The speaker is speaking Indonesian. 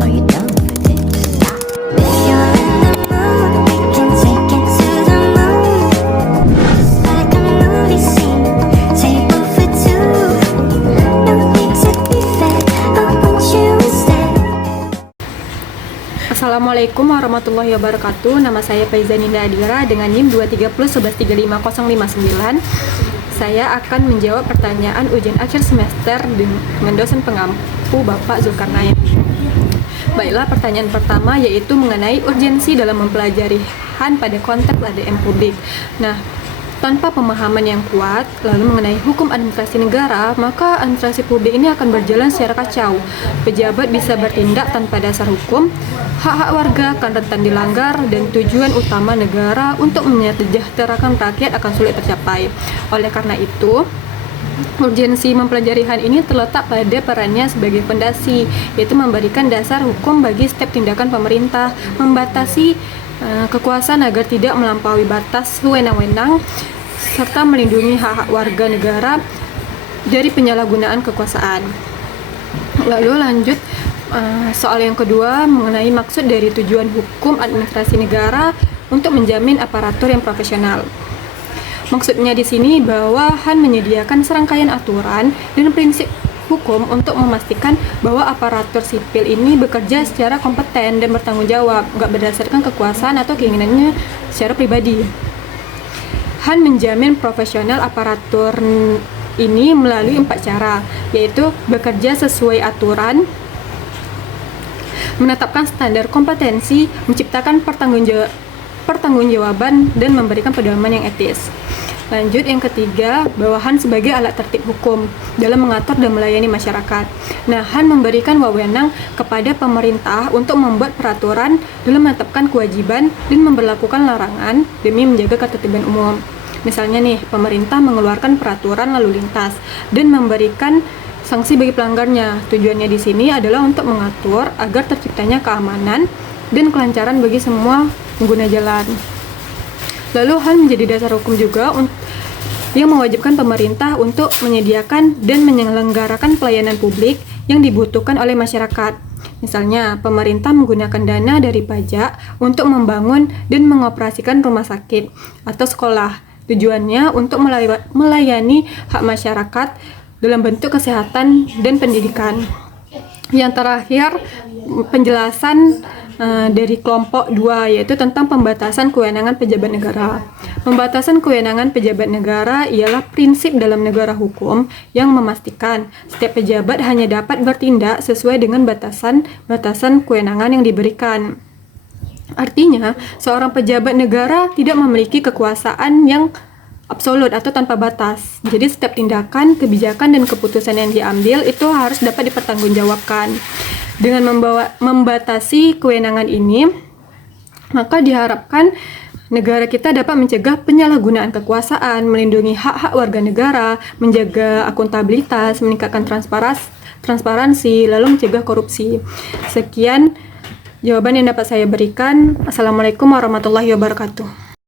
Are you down for this? If you're in the mood, we can take it to the moon. Just like a movie scene, table for two. No need to be fed, I want you instead. Assalamualaikum warahmatullahi wabarakatuh. Nama saya Faiza Ninda Adira dengan NIM 230113509. Saya akan menjawab pertanyaan ujian akhir semester dengan dosen pengampu Bapak Zulkarnain. Baiklah, pertanyaan pertama yaitu mengenai urgensi dalam mempelajari HAN pada konteks ADM publik. Nah, tanpa pemahaman yang kuat lalu mengenai hukum administrasi negara, maka administrasi publik ini akan berjalan secara kacau. Pejabat bisa bertindak tanpa dasar hukum, hak-hak warga akan rentan dilanggar, dan tujuan utama negara untuk menyejahterakan rakyat akan sulit tercapai. Oleh karena itu, urgensi mempelajari HAN ini terletak pada perannya sebagai fondasi, yaitu memberikan dasar hukum bagi setiap tindakan pemerintah, membatasi kekuasaan agar tidak melampaui batas wewenang-wewenang, serta melindungi hak-hak warga negara dari penyalahgunaan kekuasaan. Lalu lanjut soal yang kedua mengenai maksud dari tujuan hukum administrasi negara untuk menjamin aparatur yang profesional. Maksudnya di sini bahwa HAN menyediakan serangkaian aturan dan prinsip hukum untuk memastikan bahwa aparatur sipil ini bekerja secara kompeten dan bertanggung jawab, nggak berdasarkan kekuasaan atau keinginannya secara pribadi. HAN menjamin profesional aparatur ini melalui 4 cara, yaitu bekerja sesuai aturan, menetapkan standar kompetensi, menciptakan pertanggungjawaban, dan memberikan pedoman yang etis. Lanjut yang ketiga, bahwa HAN sebagai alat tertib hukum dalam mengatur dan melayani masyarakat. Nah, HAN memberikan wewenang kepada pemerintah untuk membuat peraturan dalam menetapkan kewajiban dan memberlakukan larangan demi menjaga ketertiban umum. Misalnya nih, pemerintah mengeluarkan peraturan lalu lintas dan memberikan sanksi bagi pelanggarnya. Tujuannya di sini adalah untuk mengatur agar terciptanya keamanan dan kelancaran bagi semua pengguna jalan. Lalu HAN menjadi dasar hukum juga yang mewajibkan pemerintah untuk menyediakan dan menyelenggarakan pelayanan publik yang dibutuhkan oleh masyarakat. Misalnya, pemerintah menggunakan dana dari pajak untuk membangun dan mengoperasikan rumah sakit atau sekolah. Tujuannya untuk melayani hak masyarakat dalam bentuk kesehatan dan pendidikan. Yang terakhir, penjelasan dari kelompok 2, yaitu tentang pembatasan kewenangan pejabat negara. Pembatasan kewenangan pejabat negara ialah prinsip dalam negara hukum yang memastikan setiap pejabat hanya dapat bertindak sesuai dengan batasan kewenangan yang diberikan. Artinya, seorang pejabat negara tidak memiliki kekuasaan yang absolut atau tanpa batas. Jadi setiap tindakan, kebijakan, dan keputusan yang diambil itu harus dapat dipertanggungjawabkan. Dengan membatasi kewenangan ini, maka diharapkan negara kita dapat mencegah penyalahgunaan kekuasaan, melindungi hak-hak warga negara, menjaga akuntabilitas, meningkatkan transparansi, lalu mencegah korupsi. Sekian jawaban yang dapat saya berikan. Assalamualaikum warahmatullahi wabarakatuh.